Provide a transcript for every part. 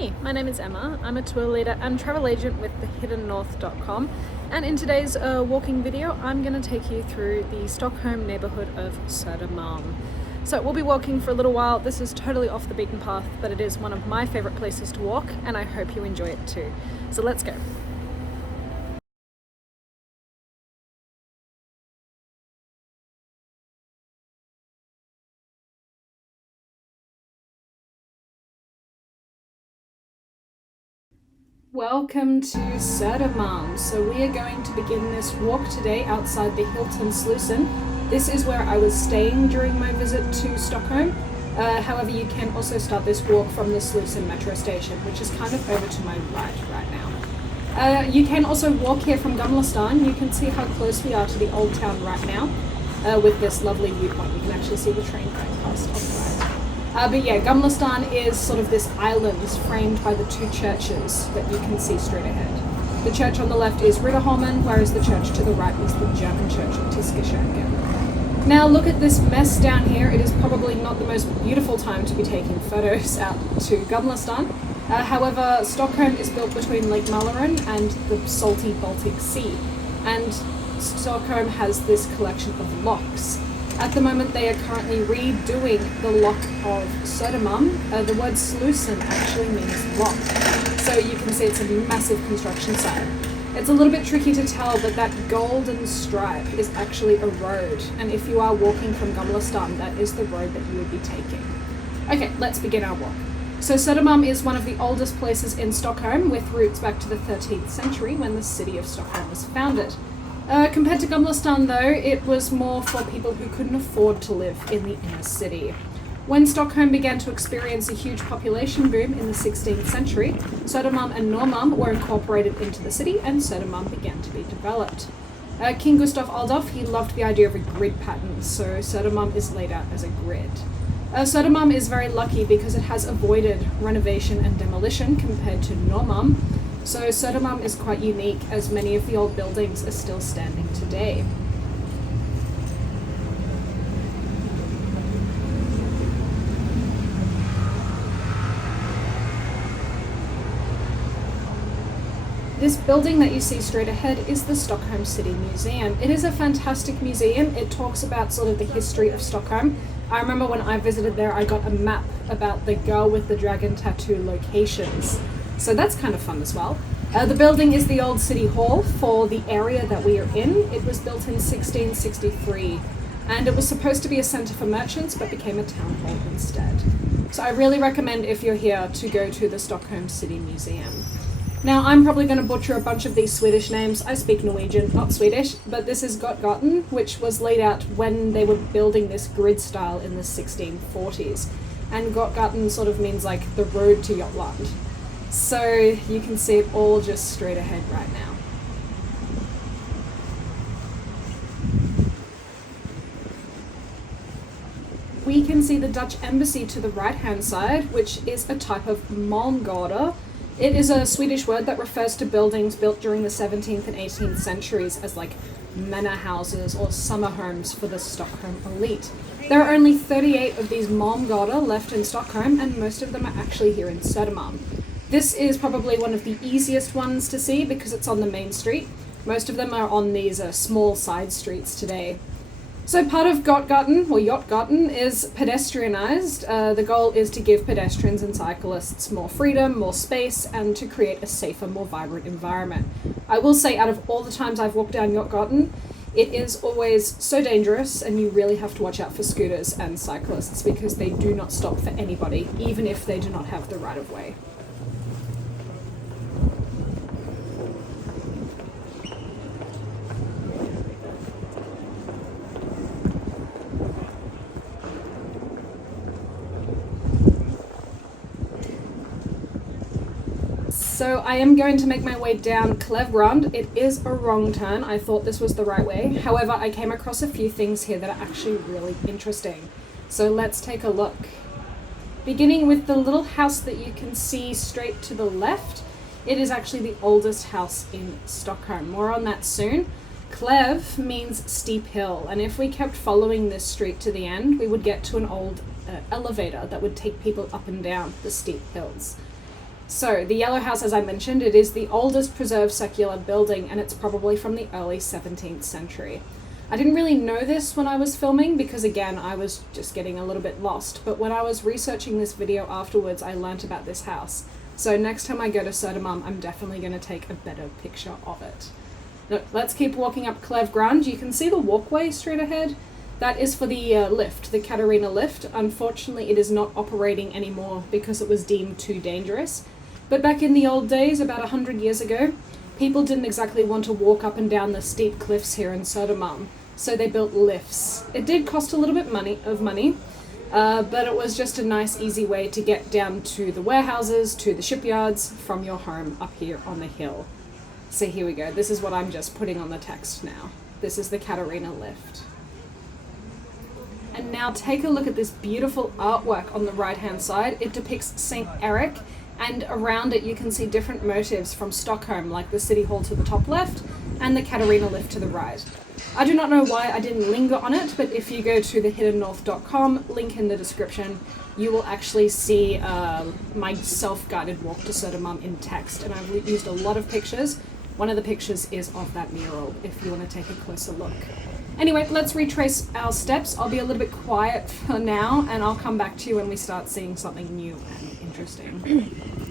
Hey, my name is Emma. I'm a tour leader and travel agent with thehiddennorth.com, and in today's walking video I'm going to take you through the Stockholm neighbourhood of Södermalm. So we'll be walking for a little while. This is totally off the beaten path, but it is one of my favourite places to walk and I hope you enjoy it too. So let's go. Welcome to Södermalm. So we are going to begin this walk today outside the Hilton Slussen. This is where I was staying during my visit to Stockholm. However, you can also start this walk from the Slussen metro station, which is kind of over to my right now. You can also walk here from Gamla. You can see how close we are to the old town right now with this lovely viewpoint. You can actually see the train going past on the right. But yeah, Gamla is sort of this island framed by the two churches that you can see straight ahead. The church on the left is Riddarholmen, whereas the church to the right is the German church of Tyska Kyrkan. Now look at this mess down here. It is probably not the most beautiful time to be taking photos out to Gamla. However, Stockholm is built between Lake Mälaren and the salty Baltic Sea, and Stockholm has this collection of locks. At the moment, they are currently redoing the lock of Södermalm. The word Slussen actually means lock. So you can see it's a massive construction site. It's a little bit tricky to tell, but that golden stripe is actually a road. And if you are walking from Gamla, that is the road that you would be taking. Okay, let's begin our walk. So Södermalm is one of the oldest places in Stockholm, with roots back to the 13th century when the city of Stockholm was founded. Compared to Gamla though, it was more for people who couldn't afford to live in the inner city. When Stockholm began to experience a huge population boom in the 16th century, Södermalm and Norrmalm were incorporated into the city and Södermalm began to be developed. King Gustav Adolf, he loved the idea of a grid pattern, so Södermalm is laid out as a grid. Södermalm is very lucky because it has avoided renovation and demolition compared to Norrmalm. So Södermalm is quite unique as many of the old buildings are still standing today. This building that you see straight ahead is the Stockholm City Museum. It is a fantastic museum. It talks about sort of the history of Stockholm. I remember when I visited there, I got a map about the girl with the dragon tattoo locations. So that's kind of fun as well. The building is the old city hall for the area that we are in. It was built in 1663 and it was supposed to be a centre for merchants but became a town hall instead. So I really recommend, if you're here, to go to the Stockholm City Museum. Now I'm probably going to butcher a bunch of these Swedish names. I speak Norwegian, not Swedish, but this is Götgaten, which was laid out when they were building this grid style in the 1640s. And Götgaten sort of means like the road to Jutland. So you can see it all just straight ahead right now. We can see the Dutch embassy to the right hand side, which is a type of malmgård. It is a Swedish word that refers to buildings built during the 17th and 18th centuries as like manor houses or summer homes for the Stockholm elite. There are only 38 of these malmgårdar left in Stockholm, and most of them are actually here in Södermalm. This is probably one of the easiest ones to see because it's on the main street. Most of them are on these small side streets today. So part of Götgaten, or Götgaten, is pedestrianised. The goal is to give pedestrians and cyclists more freedom, more space, and to create a safer, more vibrant environment. I will say, out of all the times I've walked down Götgaten, it is always so dangerous, and you really have to watch out for scooters and cyclists because they do not stop for anybody, even if they do not have the right of way. So I am going to make my way down Klevegränd. It is a wrong turn. I thought this was the right way. However, I came across a few things here that are actually really interesting. So let's take a look. Beginning with the little house that you can see straight to the left, it is actually the oldest house in Stockholm. More on that soon. Klev means steep hill, and if we kept following this street to the end, we would get to an old elevator that would take people up and down the steep hills. So the yellow house, as I mentioned, it is the oldest preserved circular building, and it's probably from the early 17th century. I didn't really know this when I was filming because, again, I was just getting a little bit lost, but when I was researching this video afterwards, I learnt about this house. So next time I go to Södermalm, I'm definitely going to take a better picture of it. Now, let's keep walking up Klevegränd. You can see the walkway straight ahead. That is for the lift, the Katarina lift. Unfortunately, it is not operating anymore because it was deemed too dangerous. But back in the old days, about 100 years ago, people didn't exactly want to walk up and down the steep cliffs here in Södermalm, so they built lifts. It did cost a little bit of money, but it was just a nice, easy way to get down to the warehouses, to the shipyards, from your home up here on the hill. So here we go. This is what I'm just putting on the text now. This is the Katarina lift. And now take a look at this beautiful artwork on the right-hand side. It depicts St. Eric, and around it you can see different motifs from Stockholm, like the City Hall to the top left and the Katarina lift to the right. I do not know why I didn't linger on it, but if you go to thehiddennorth.com, link in the description, you will actually see my self-guided walk to Södermalm in text, and I've used a lot of pictures. One of the pictures is of that mural, if you want to take a closer look. Anyway, let's retrace our steps. I'll be a little bit quiet for now, and I'll come back to you when we start seeing something new and interesting.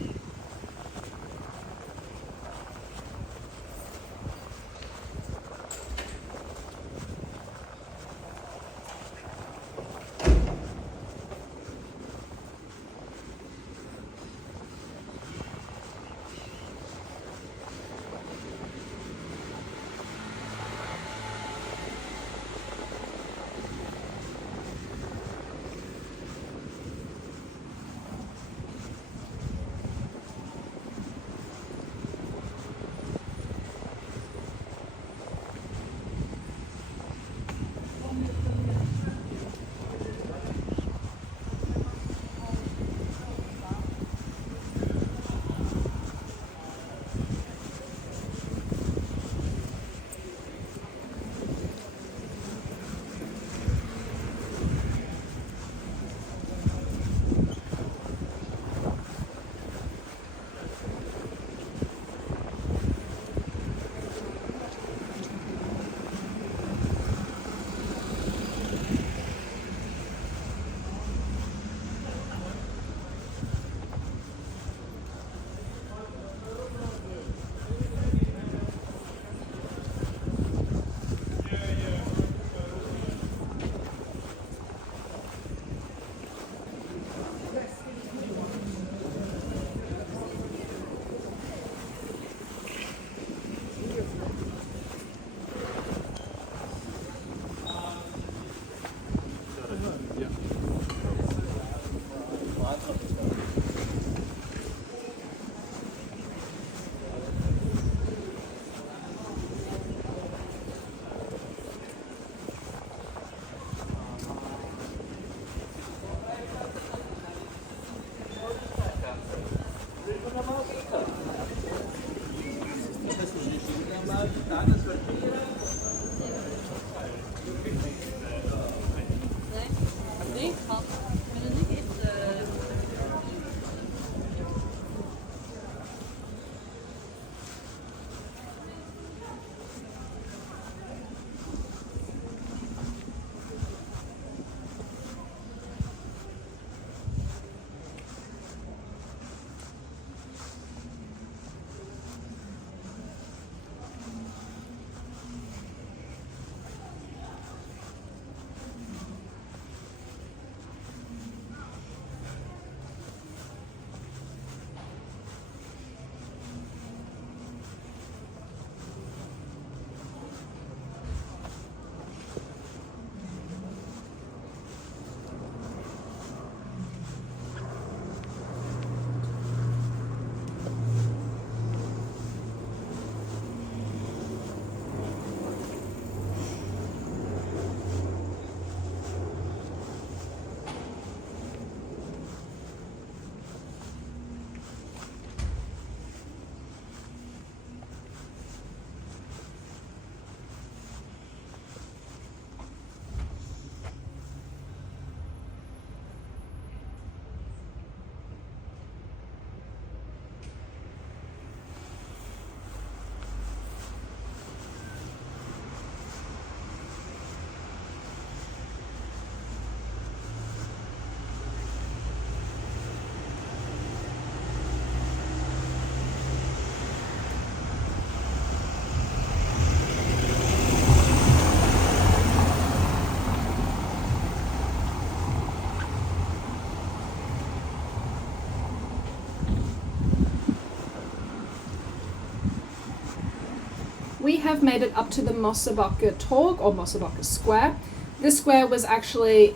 we have made it up to the Mosabacka Torg, or Mosabacka Square. This square was actually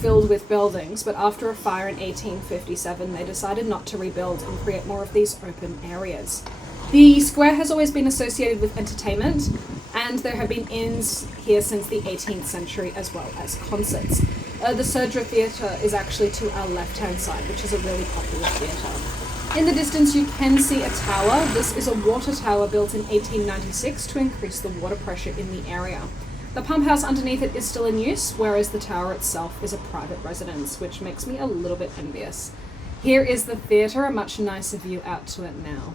filled with buildings, but after a fire in 1857 they decided not to rebuild and create more of these open areas. The square has always been associated with entertainment, and there have been inns here since the 18th century as well as concerts. The Södra Theatre is actually to our left-hand side, which is a really popular theatre. In the distance you can see a tower. This is a water tower built in 1896 to increase the water pressure in the area. The pump house underneath it is still in use, whereas the tower itself is a private residence, which makes me a little bit envious. Here is the theatre, a much nicer view out to it now.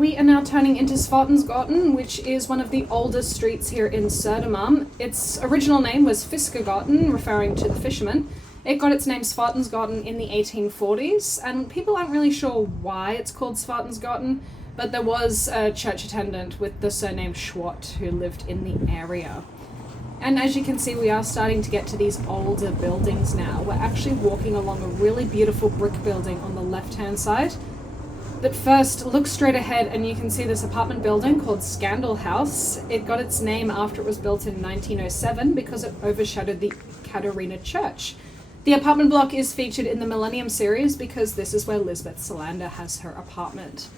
We are now turning into Svartensgatan, which is one of the oldest streets here in Södermalm. Its original name was Fiskegaten, referring to the fishermen. It got its name Svartensgatan in the 1840s, and people aren't really sure why it's called Svartensgatan, but there was a church attendant with the surname Schwart who lived in the area. And as you can see, we are starting to get to these older buildings now. We're actually walking along a really beautiful brick building on the left-hand side. But first, look straight ahead and you can see this apartment building called Scandal House. It got its name after it was built in 1907 because it overshadowed the Katarina Church. The apartment block is featured in the Millennium series because this is where Lisbeth Salander has her apartment.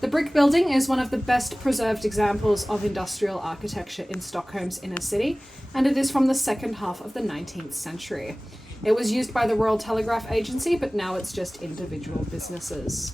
The brick building is one of the best preserved examples of industrial architecture in Stockholm's inner city, and it is from the second half of the 19th century. It was used by the Royal Telegraph Agency, but now it's just individual businesses.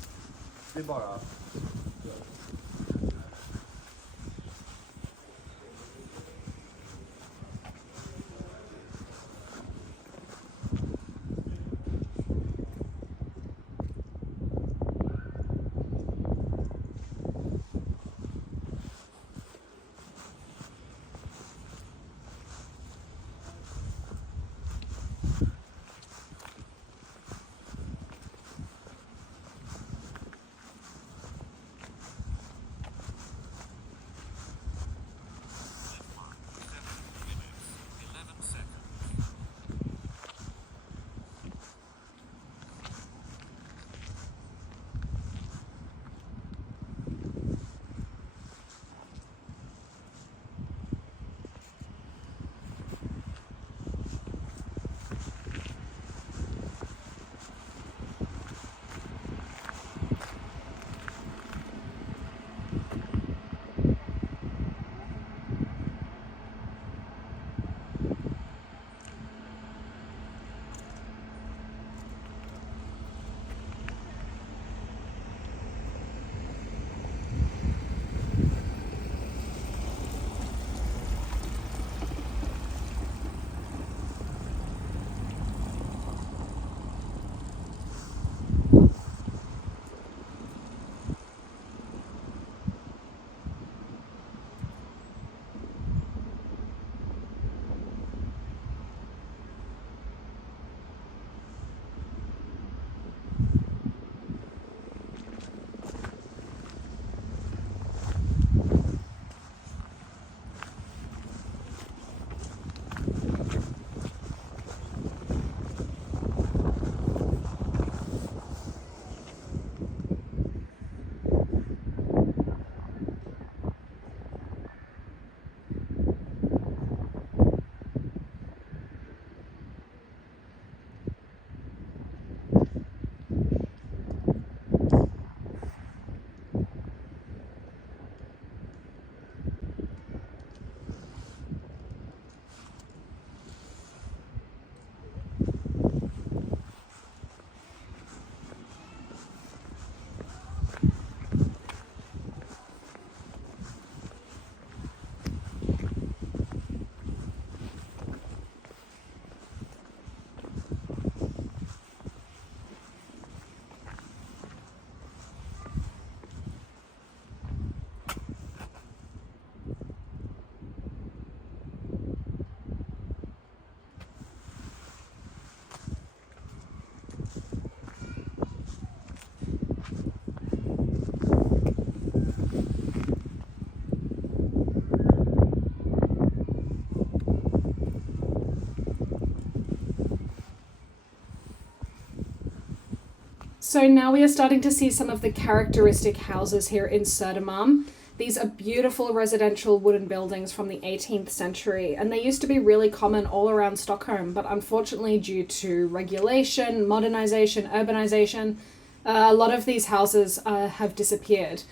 So now we are starting to see some of the characteristic houses here in Södermalm. These are beautiful residential wooden buildings from the 18th century, and they used to be really common all around Stockholm, but unfortunately due to regulation, modernization, urbanization, a lot of these houses have disappeared.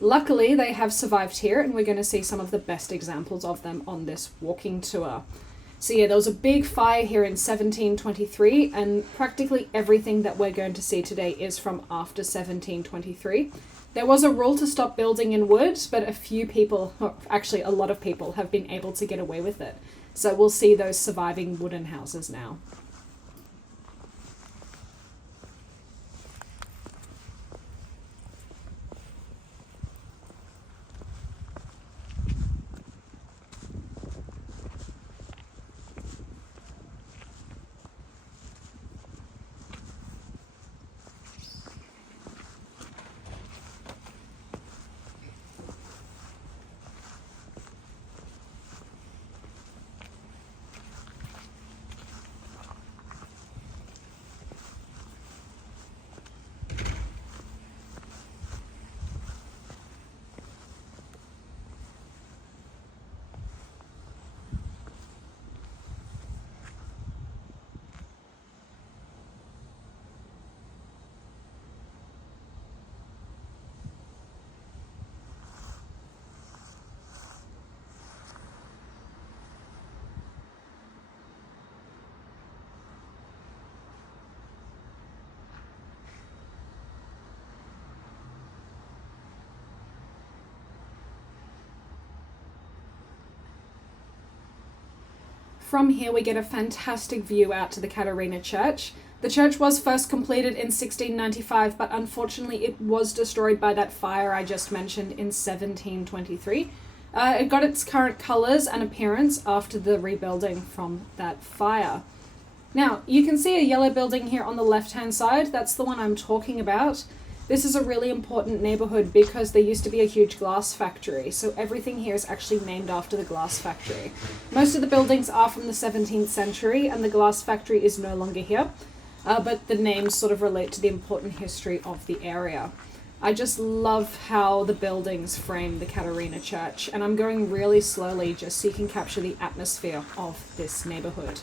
Luckily, they have survived here, and we're going to see some of the best examples of them on this walking tour. So yeah, there was a big fire here in 1723, and practically everything that we're going to see today is from after 1723. There was a rule to stop building in wood, but a few people, or actually a lot of people, have been able to get away with it. So we'll see those surviving wooden houses now. From here we get a fantastic view out to the Katarina Church. The church was first completed in 1695, but unfortunately it was destroyed by that fire I just mentioned in 1723. It got its current colours and appearance after the rebuilding from that fire. Now, you can see a yellow building here on the left-hand side. That's the one I'm talking about. This is a really important neighbourhood because there used to be a huge glass factory, so everything here is actually named after the glass factory. Most of the buildings are from the 17th century and the glass factory is no longer here, but the names sort of relate to the important history of the area. I just love how the buildings frame the Katarina Church, and I'm going really slowly just so you can capture the atmosphere of this neighbourhood.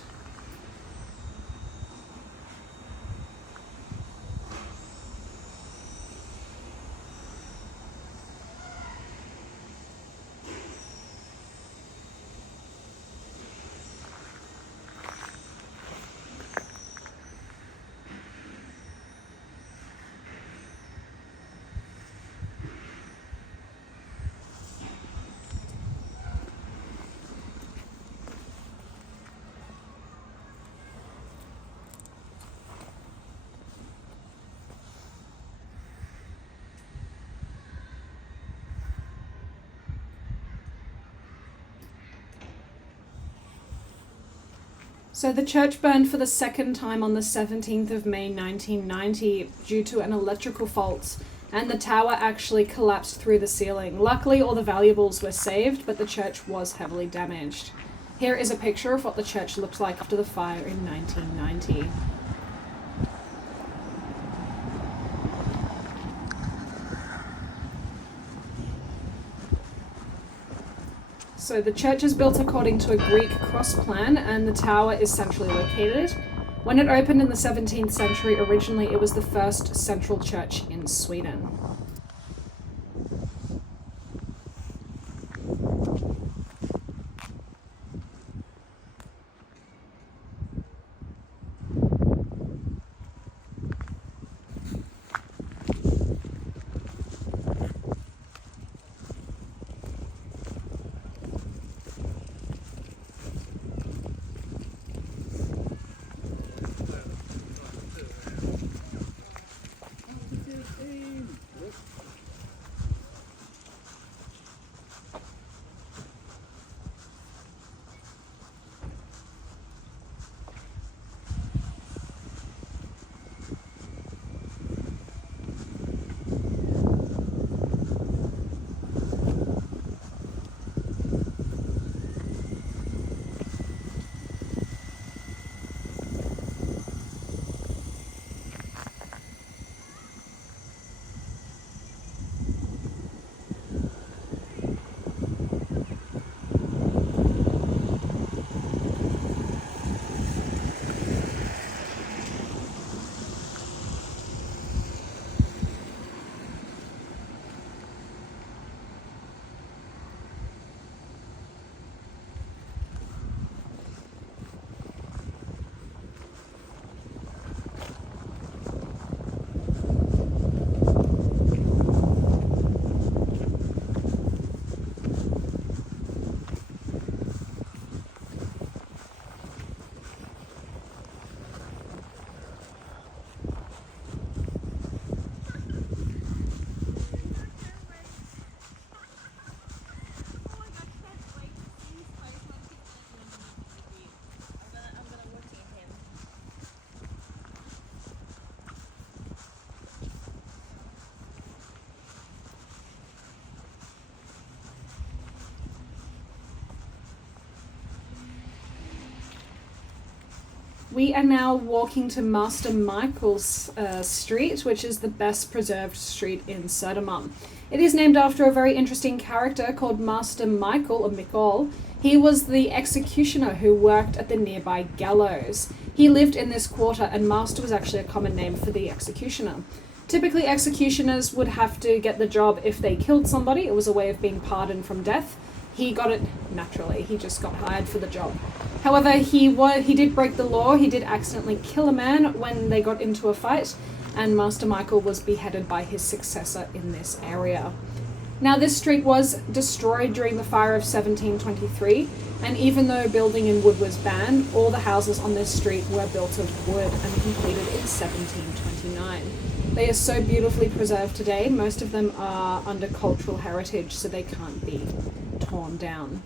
So the church burned for the second time on the 17th of May 1990 due to an electrical fault, and the tower actually collapsed through the ceiling. Luckily, all the valuables were saved, but the church was heavily damaged. Here is a picture of what the church looked like after the fire in 1990. So the church is built according to a Greek cross plan, and the tower is centrally located. When it opened in the 17th century, originally it was the first central church in Sweden. We are now walking to Master Mikael's street, which is the best preserved street in Södermalm. It is named after a very interesting character called Master Mikael, or Mikael. He was the executioner who worked at the nearby gallows. He lived in this quarter, and Master was actually a common name for the executioner. Typically, executioners would have to get the job if they killed somebody. It was a way of being pardoned from death. He got it naturally. He just got hired for the job. However, he did break the law. He did accidentally kill a man when they got into a fight, and Master Mikael was beheaded by his successor in this area. Now, this street was destroyed during the fire of 1723, and even though building in wood was banned, all the houses on this street were built of wood and completed in 1729. They are so beautifully preserved today. Most of them are under cultural heritage, so they can't be torn down.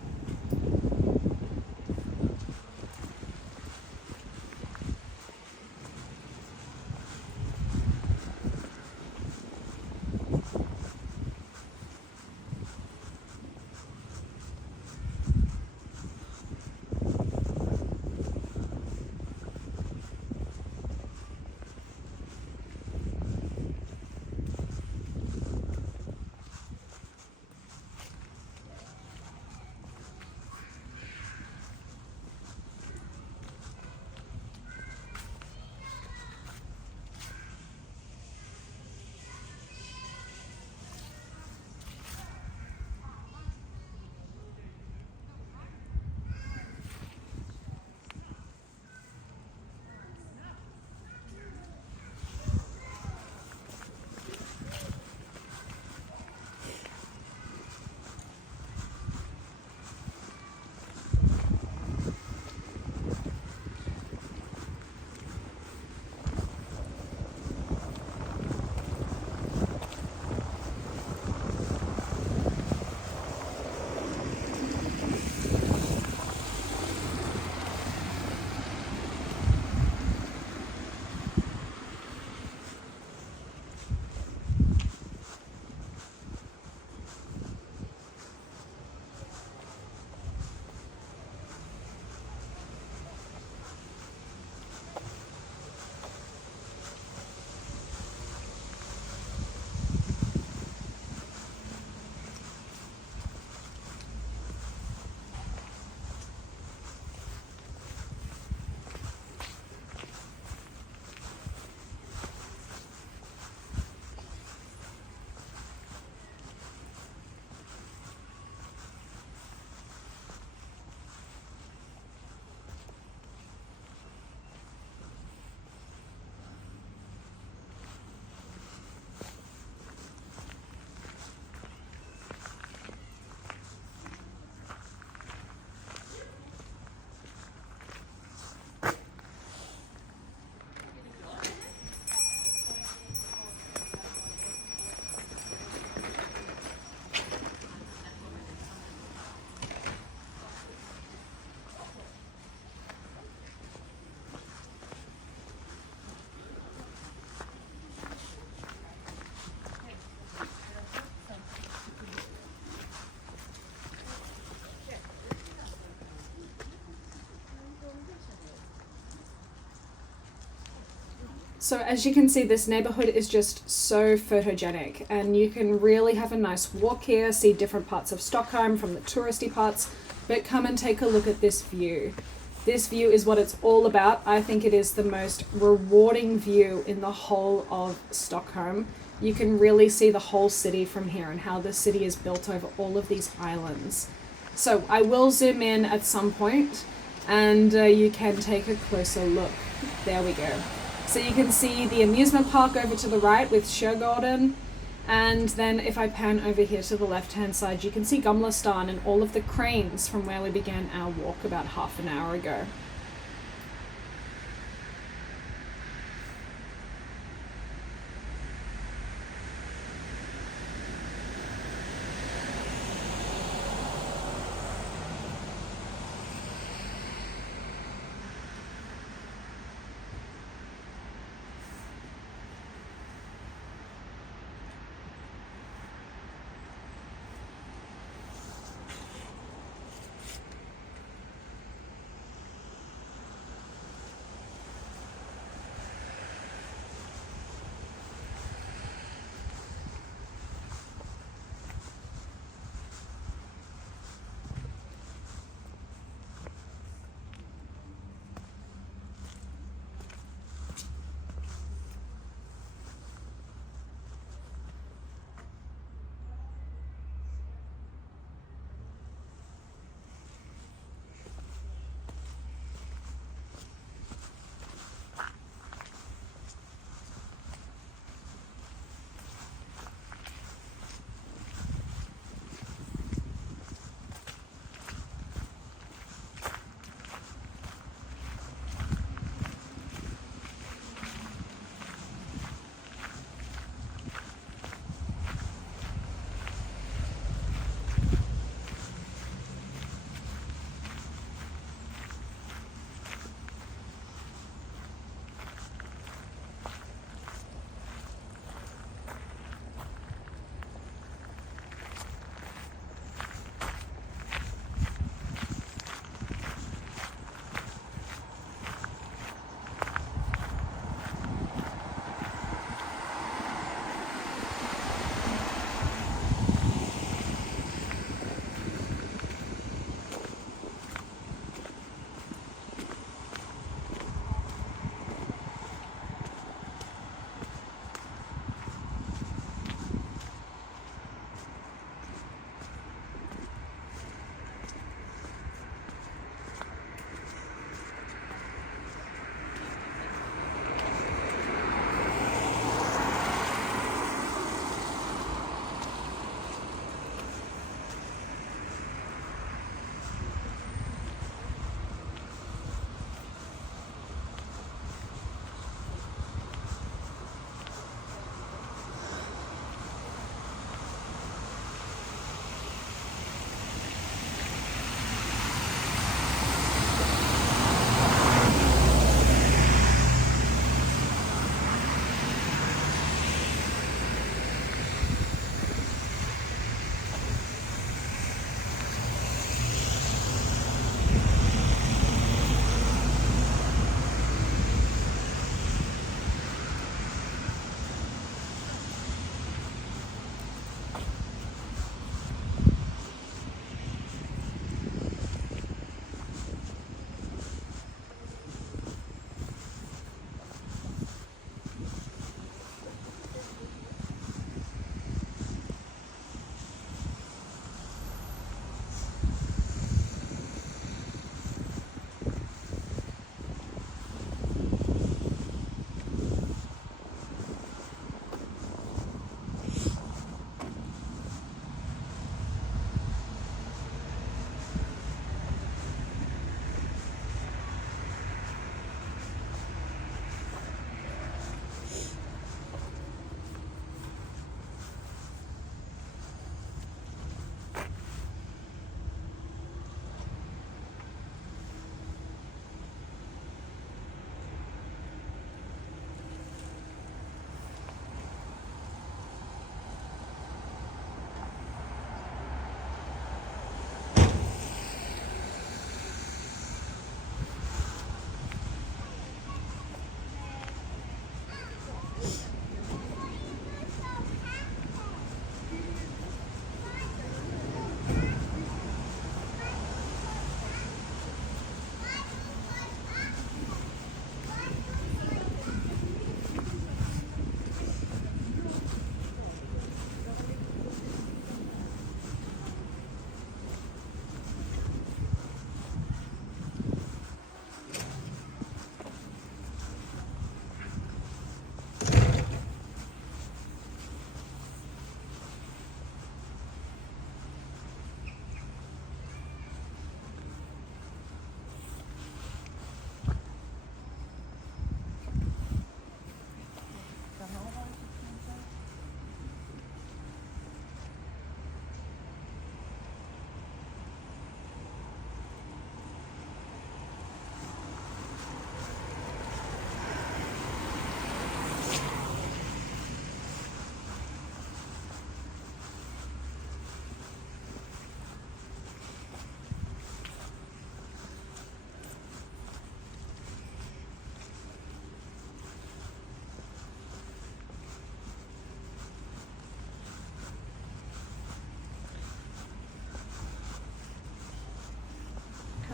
So as you can see, this neighborhood is just so photogenic, and you can really have a nice walk here, see different parts of Stockholm from the touristy parts, but come and take a look at this view. This view is what it's all about. I think it is the most rewarding view in the whole of Stockholm. You can really see the whole city from here and how the city is built over all of these islands. So I will zoom in at some point and you can take a closer look. There we go. So you can see the amusement park over to the right with Sjögården, and then if I pan over here to the left hand side, you can see Gamlastan and all of the cranes from where we began our walk about half an hour ago.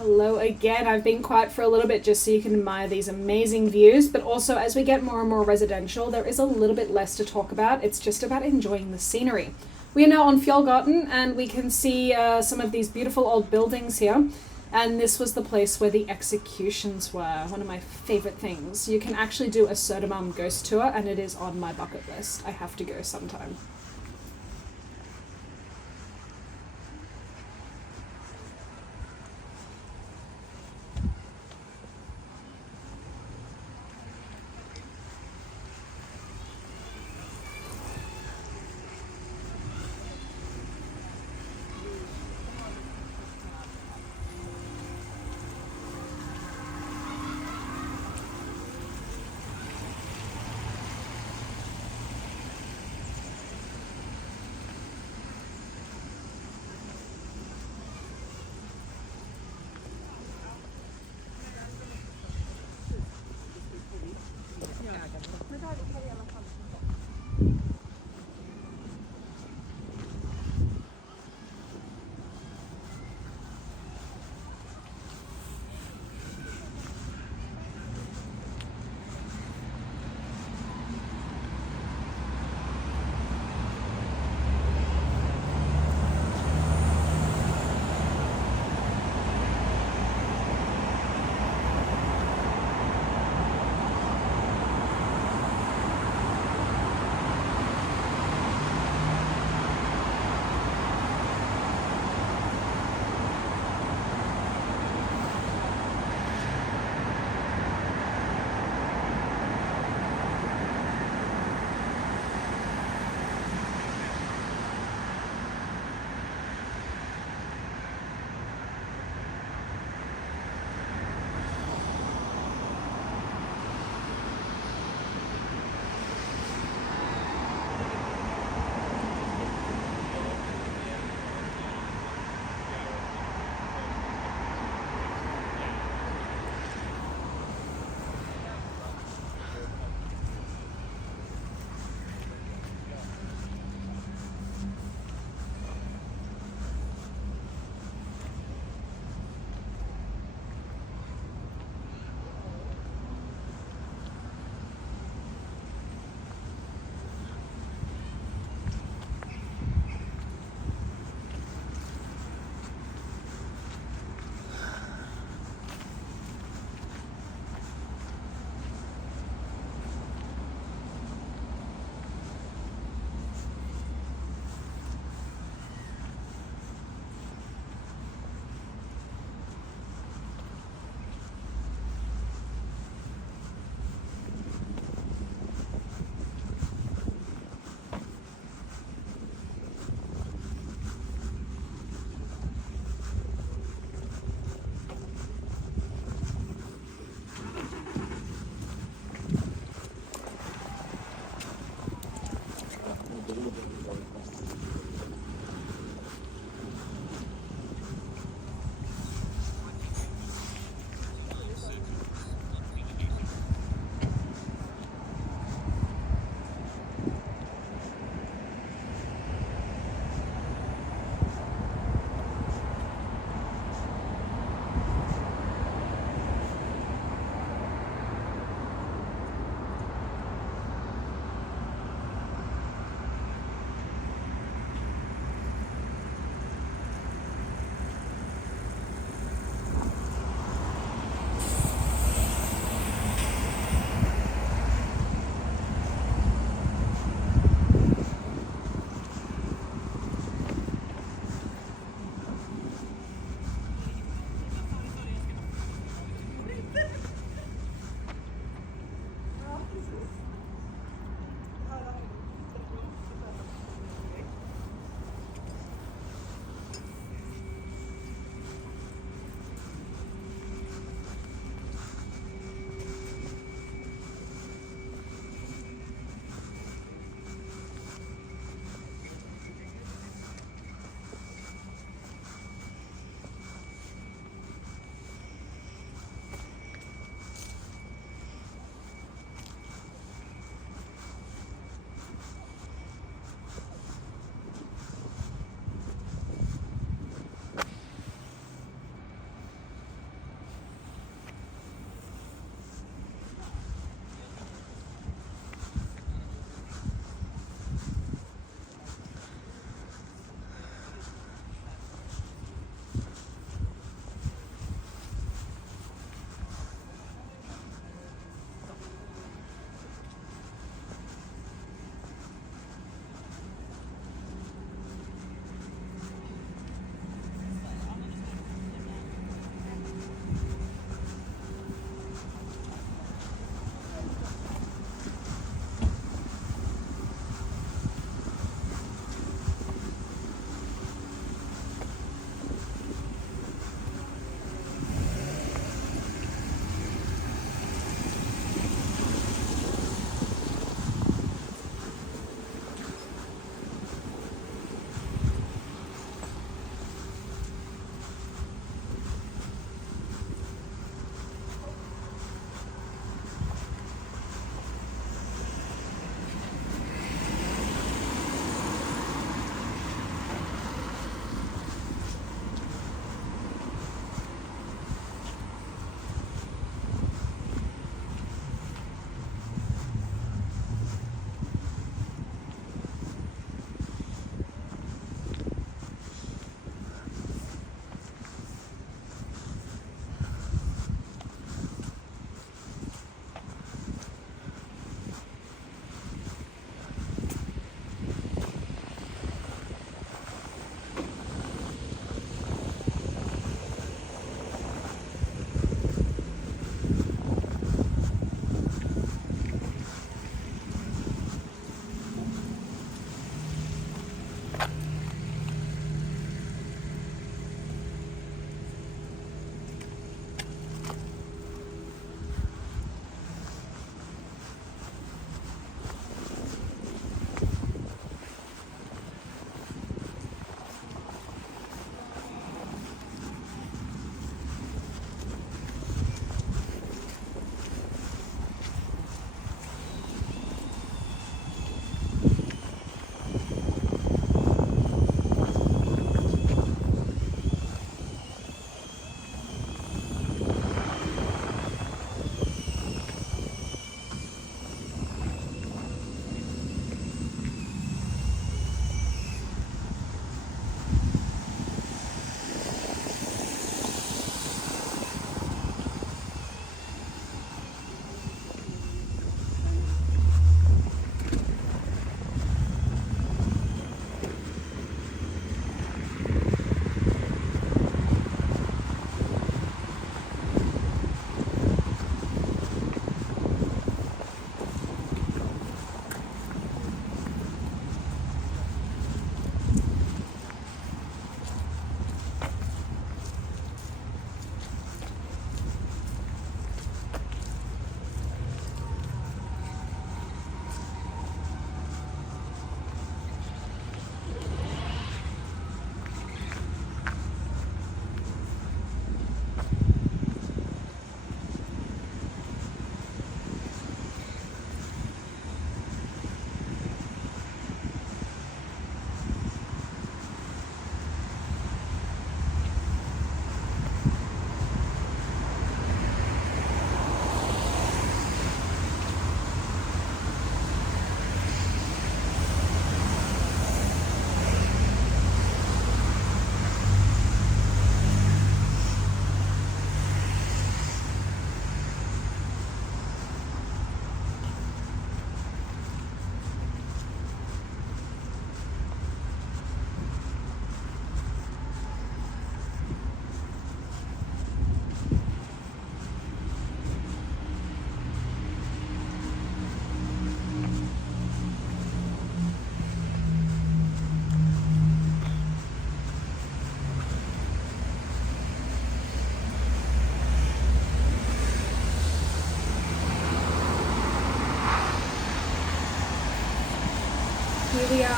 Hello again. I've been quiet for a little bit just so you can admire these amazing views, but also as we get more and more residential, there is a little bit less to talk about. It's just about enjoying the scenery. We are now on Fjällgatan and we can see some of these beautiful old buildings here. And this was the place where the executions were, one of my favorite things. You can actually do a Södermalm ghost tour and it is on my bucket list. I have to go sometime.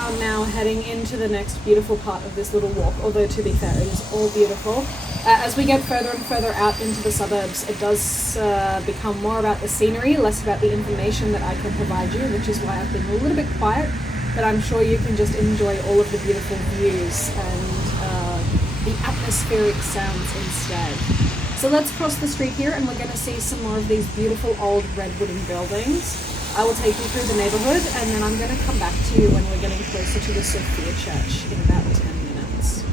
are now heading into the next beautiful part of this little walk, although to be fair, it is all beautiful. As we get further and further out into the suburbs, it does become more about the scenery, less about the information that I can provide you, which is why I've been a little bit quiet, but I'm sure you can just enjoy all of the beautiful views and the atmospheric sounds instead. So let's cross the street here and we're going to see some more of these beautiful old red wooden buildings. I will take you through the neighbourhood and then I'm going to come back to you when we're getting closer to the Sofia Church in about 10 minutes.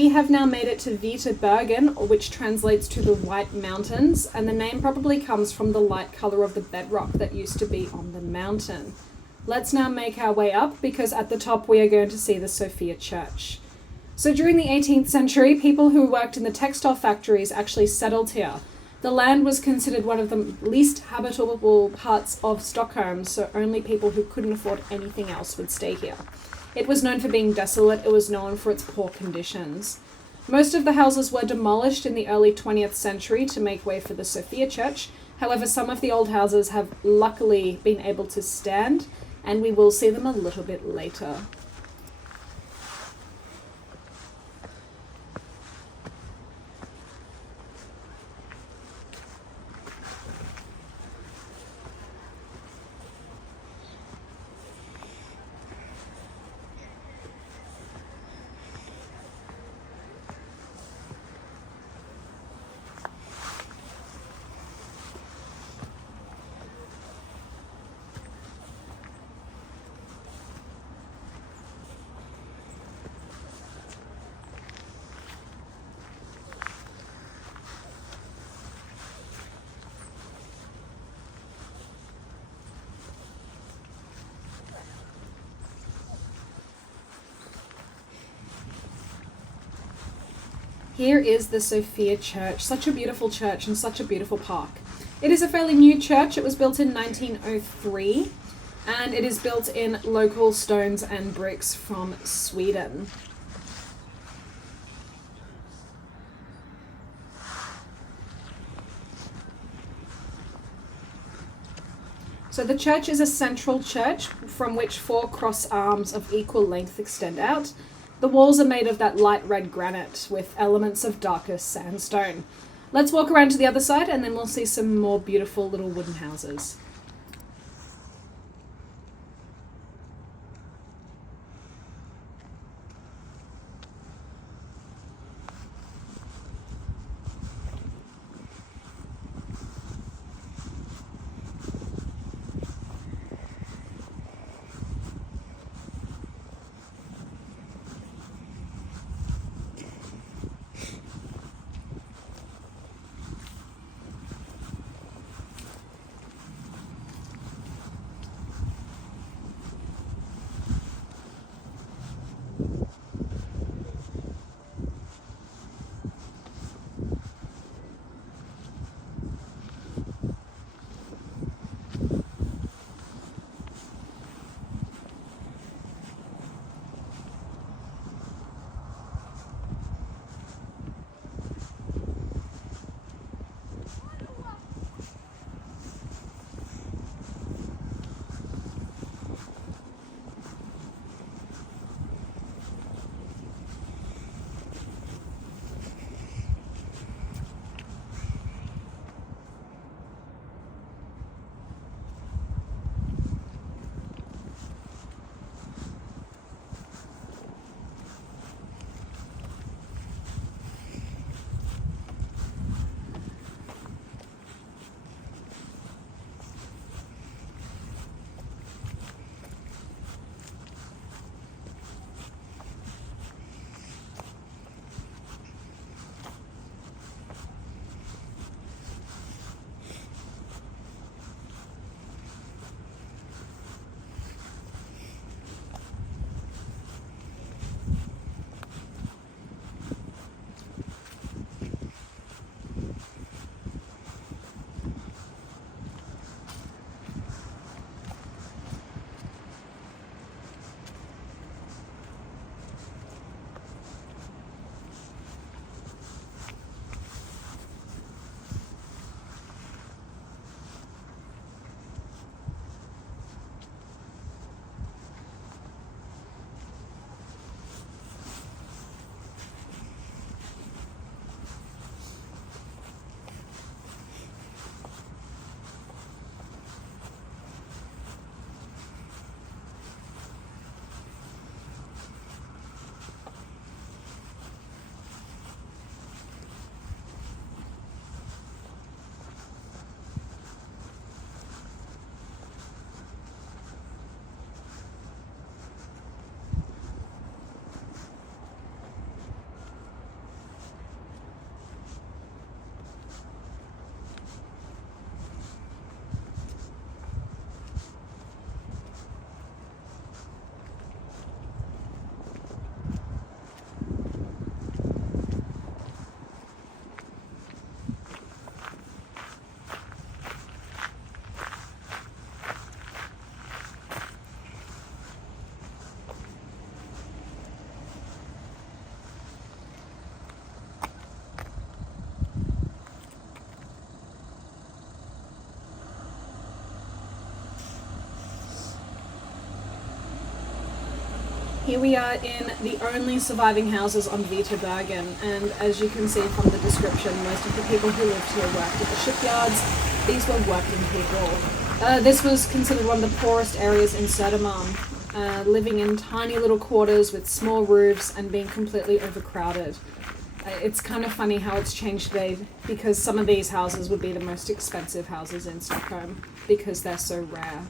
we have now made it to Vita, Bergen, which translates to the White Mountains, and the name probably comes from the light colour of the bedrock that used to be on the mountain. Let's now make our way up, because at the top we are going to see the Sofia Church. So during the 18th century, people who worked in the textile factories actually settled here. The land was considered one of the least habitable parts of Stockholm, so only people who couldn't afford anything else would stay here. It was known for being desolate. It was known for its poor conditions. Most of the houses were demolished in the early 20th century to make way for the Sofia Church. However, some of the old houses have luckily been able to stand, and we will see them a little bit later. Here is the Sofia Church, such a beautiful church and such a beautiful park. It is a fairly new church. It was built in 1903, and it is built in local stones and bricks from Sweden. So the church is a central church from which 4 cross arms of equal length extend out. The walls are made of that light red granite with elements of darker sandstone. Let's walk around to the other side and then we'll see some more beautiful little wooden houses. Here we are in the only surviving houses on Vita, Bergen, and as you can see from the description, most of the people who lived here worked at the shipyards. These were working people. This was considered one of the poorest areas in Södermalm, living in tiny little quarters with small roofs and being completely overcrowded. It's kind of funny how it's changed today, because some of these houses would be the most expensive houses in Stockholm because they're so rare.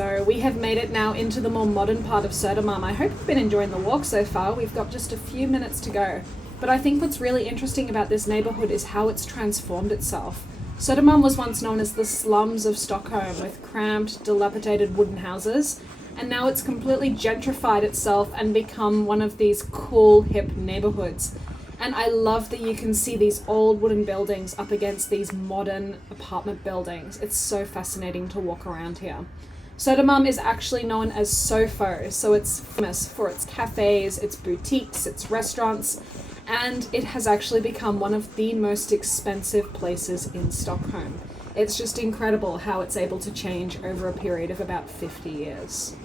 So we have made it now into the more modern part of Södermalm. I hope you've been enjoying the walk so far. We've got just a few minutes to go. But I think what's really interesting about this neighbourhood is how it's transformed itself. Södermalm was once known as the slums of Stockholm, with cramped, dilapidated wooden houses, and now it's completely gentrified itself and become one of these cool, hip neighbourhoods. And I love that you can see these old wooden buildings up against these modern apartment buildings. It's so fascinating to walk around here. Södermalm is actually known as Sofo, so it's famous for its cafes, its boutiques, its restaurants, and it has actually become one of the most expensive places in Stockholm. It's just incredible how it's able to change over a period of about 50 years.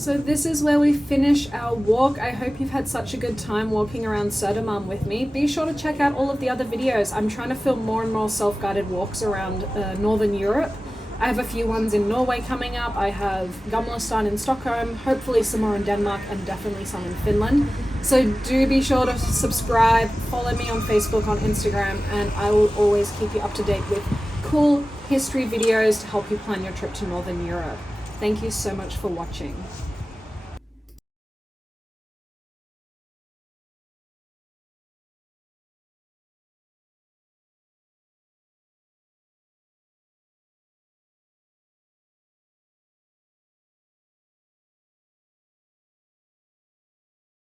So this is where we finish our walk. I hope you've had such a good time walking around Södermalm with me. Be sure to check out all of the other videos. I'm trying to film more and more self-guided walks around Northern Europe. I have a few ones in Norway coming up. I have Gamlestan in Stockholm, hopefully some more in Denmark, and definitely some in Finland. So do be sure to subscribe, follow me on Facebook, on Instagram, and I will always keep you up to date with cool history videos to help you plan your trip to Northern Europe. Thank you so much for watching.